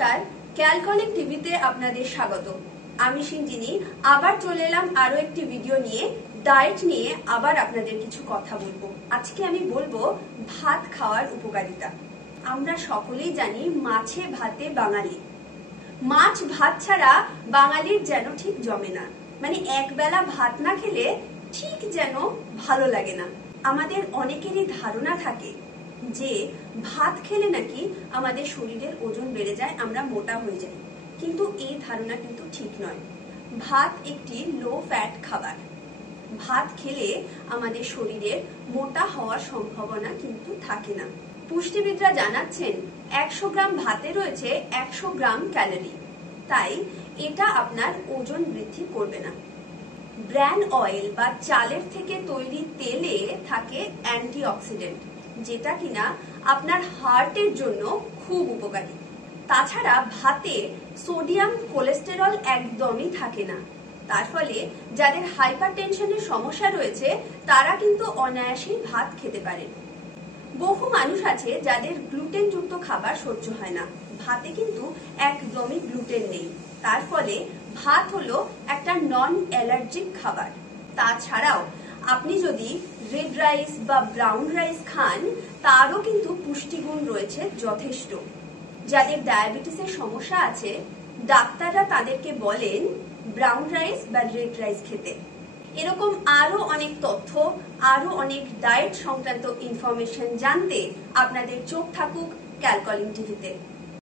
নমস্কার, ক্যালকলিং টিভিতে আপনাদের স্বাগত। আমি সিঞ্জিনি আবার চলে এলাম আরো একটি ভিডিও নিয়ে। ডায়েট নিয়ে আবার আপনাদের কিছু কথা বলবো। আজকে আমি বলবো ভাত খাওয়ার উপকারিতা। আমরা সকলেই জানি মাছে ভাতে বাঙালি। মাছ ভাত ছাড়া বাঙালির যেন ঠিক জমে না, মানে একবেলা ভাত না খেলে ঠিক যেন ভালো লাগে না। আমাদের অনেকেরই ধারণা থাকে যে ভাত খেলে নাকি আমাদের শরীরের ওজন বেড়ে যায়, আমরা মোটা হয়ে যাই, কিন্তু এই ধারণা কিন্তু ঠিক নয়। ভাত একটি লো ফ্যাট খাবার। ভাত খেলে আমাদের শরীরের মোটা হওয়ার সম্ভাবনা কিন্তু থাকে না। পুষ্টিবিদরা জানাচ্ছেন 100 গ্রাম ভাতে রয়েছে 100 গ্রাম ক্যালোরি, তাই এটা আপনার ওজন বৃদ্ধি করবে না। ব্র্যান অয়েল বা চালের থেকে তৈরি তেলে থাকে অ্যান্টিঅক্সিডেন্ট, যেটা কিনা আপনার হার্টের জন্য খুব উপকারী। তাছাড়া ভাতে সোডিয়াম কোলেস্টেরল একদমই থাকে না, তার ফলে যাদের হাইপারটেনশনের সমস্যা রয়েছে তারা কিন্তু অনায়াসেই ভাত খেতে পারেন। বহু মানুষ আছে যাদের গ্লুটেন যুক্ত খাবার সহ্য হয় না। ভাতে কিন্তু একদমই গ্লুটেন নেই, তার ফলে ভাত হলো একটা নন অ্যালার্জিক খাবার। তাছাড়াও আপনি যদি রেড রাইস বা ব্রাউন রাইস খান, তারও কিন্তু পুষ্টিগুণ রয়েছে যথেষ্ট। যাদের ডায়াবেটিসের সমস্যা আছে, ডাক্তাররা তাদেরকে বলেন ব্রাউন রাইস বা রেড রাইস খেতে। এরকম আরো অনেক তথ্য, আরো অনেক ডায়েট সংক্রান্ত ইনফরমেশন জানতে আপনাদের চোখ থাকুক ক্যালকলিং টিভিতে।